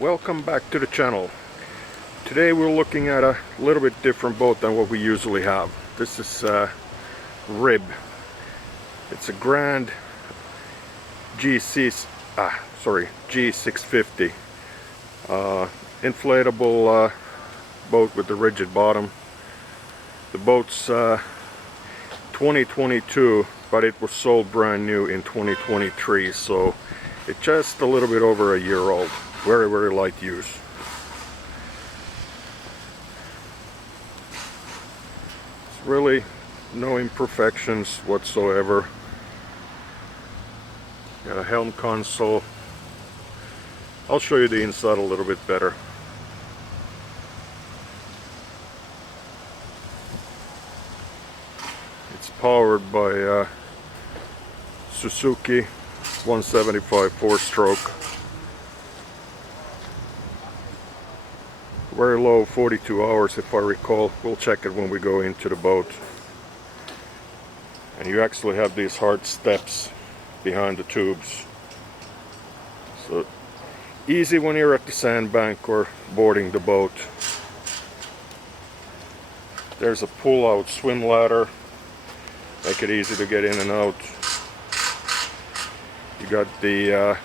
Welcome back to the channel. Today we're looking at a little bit different boat than what we usually have. This is a rib. It's a Grand G650 inflatable boat with the rigid bottom. The boat's 2022, but it was sold brand new in 2023, so it's just a little bit over a year old. Very, very light use. It's really no imperfections whatsoever. Got a Helm console. I'll show you the inside a little bit better. It's powered by Suzuki 175 4-stroke. Very low, 42 hours if I recall. We'll check it when we go into the boat. And you actually have these hard steps behind the tubes. So easy when you're at the sandbank or boarding the boat. There's a pull-out swim ladder. Make it easy to get in and out. You got the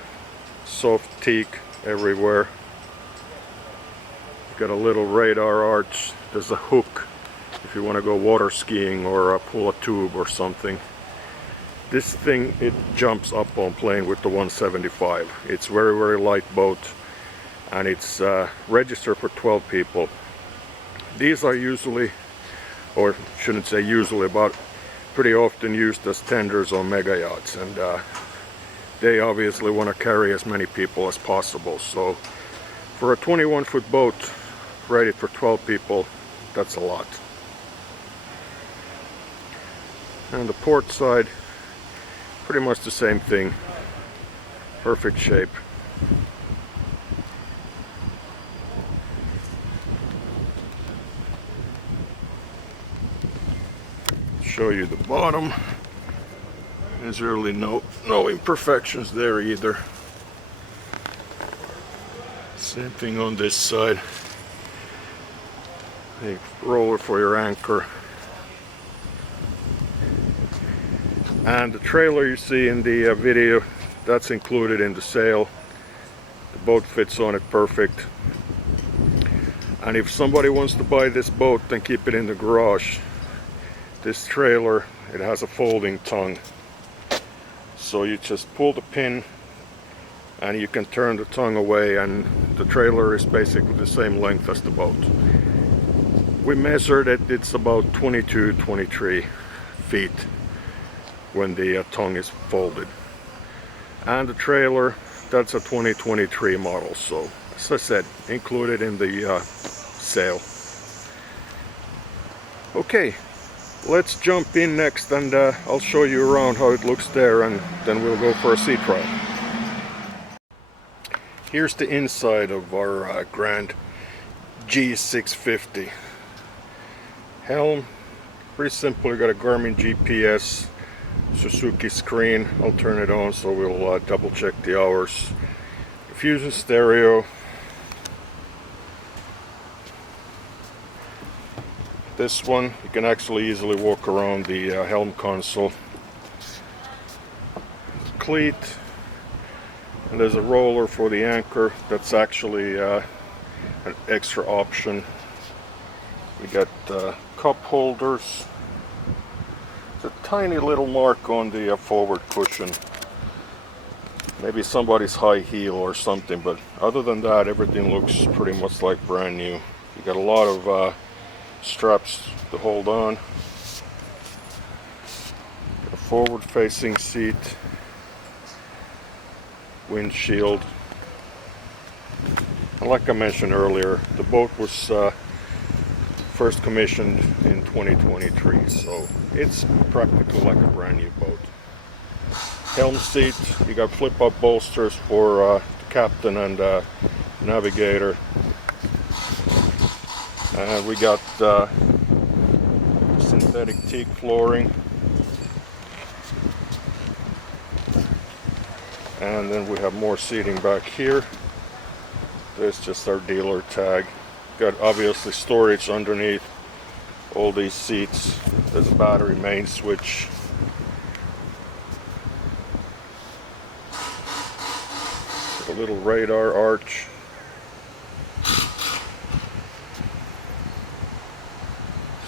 soft teak everywhere. Got a little radar arch. There's a hook if you want to go water skiing or pull a tube or something. This thing, it jumps up on plane with the 175. It's very, very light boat, and it's registered for 12 people. These are usually, or shouldn't say usually, but pretty often used as tenders on mega yachts, and they obviously want to carry as many people as possible. So for a 21-foot boat rated for 12 people, that's a lot. And the port side, pretty much the same thing. Perfect shape. Show you the bottom. There's really no imperfections there either. Same thing on this side. A roller for your anchor. And the trailer you see in the video, that's included in the sale. The boat fits on it perfect. And if somebody wants to buy this boat and keep it in the garage, this trailer, it has a folding tongue. So you just pull the pin and you can turn the tongue away, and the trailer is basically the same length as the boat. We measured it, it's about 22-23 feet when the tongue is folded. And the trailer, that's a 2023 model, so as I said, included in the sale. Okay, let's jump in next, and I'll show you around how it looks there, and then we'll go for a sea trial. Here's the inside of our Grand G650. Helm, pretty simple. You got a Garmin GPS, Suzuki screen. I'll turn it on so we'll double check the hours. Fusion stereo. This one, you can actually easily walk around the Helm console. Cleat. And there's a roller for the anchor. That's actually an extra option. We got cup holders. There's a tiny little mark on the forward cushion. Maybe somebody's high heel or something, but other than that, everything looks pretty much like brand new. You got a lot of straps to hold on. Got a forward-facing seat. Windshield. And like I mentioned earlier, the boat was first commissioned in 2023, so it's practically like a brand new boat. Helm seat, you got flip-up bolsters for the captain and navigator, and we got synthetic teak flooring, and then we have more seating back here. There's just our dealer tag. Got obviously storage underneath all these seats. There's a battery main switch. A little radar arch.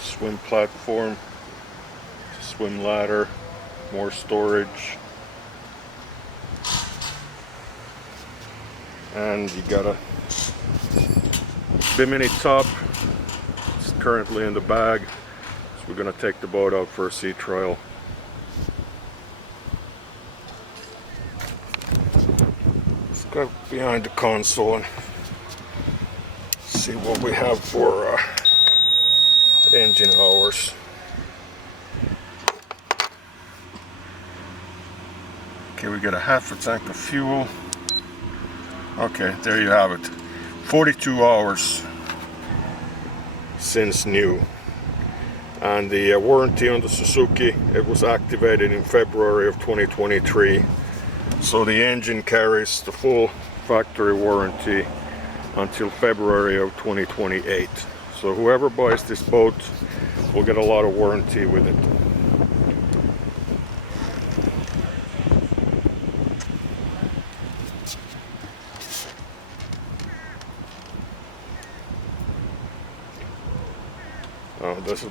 Swim platform. Swim ladder. More storage. And you got a bimini top. It's currently in the bag, so we're going to take the boat out for a sea trial. Let's go behind the console and see what we have for engine hours. Okay, we got a half a tank of fuel. Okay, there you have it. 42 hours since new. And the warranty on the Suzuki, it was activated in February of 2023. So the engine carries the full factory warranty until February of 2028. So whoever buys this boat will get a lot of warranty with it. There's a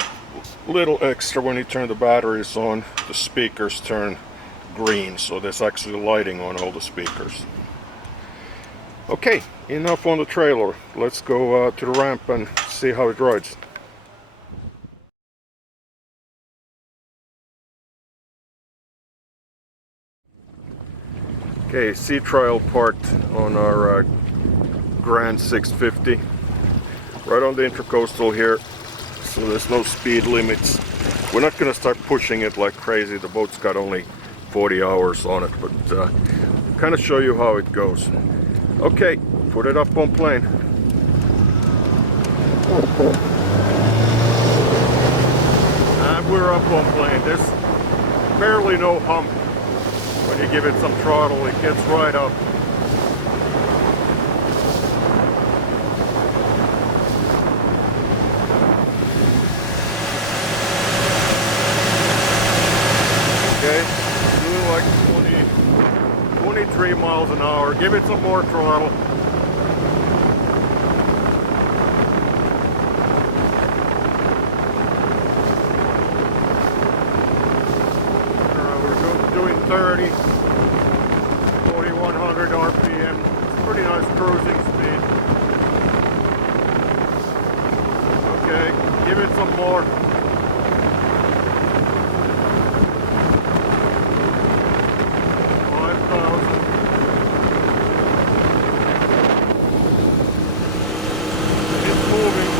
little extra when you turn the batteries on, the speakers turn green, so there's actually lighting on all the speakers. Okay, enough on the trailer. Let's go to the ramp and see how it rides. Okay, sea trial parked on our Grand 650, right on the intercoastal here. So there's no speed limits. We're not going to start pushing it like crazy. The boat's got only 40 hours on it, but kind of show you how it goes. Okay, put it up on plane. And we're up on plane. There's barely no hump. When you give it some throttle, it gets right up. Okay, doing like 23 miles an hour. Give it some more throttle. We're doing 30, 4100 RPM. It's pretty nice cruising speed. Okay, give it some more. 5,000. It's moving.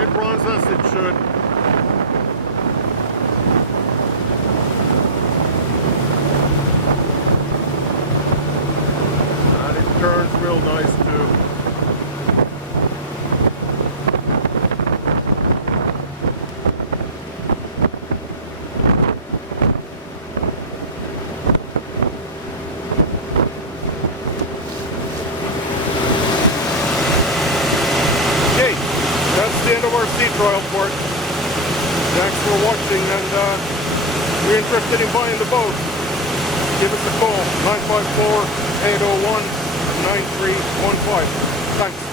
It runs as it should. And it turns real nice too. That's the end of our sea trial port. Thanks for watching, and if you're interested in buying the boat, give us a call, 954-801-9315. Thanks.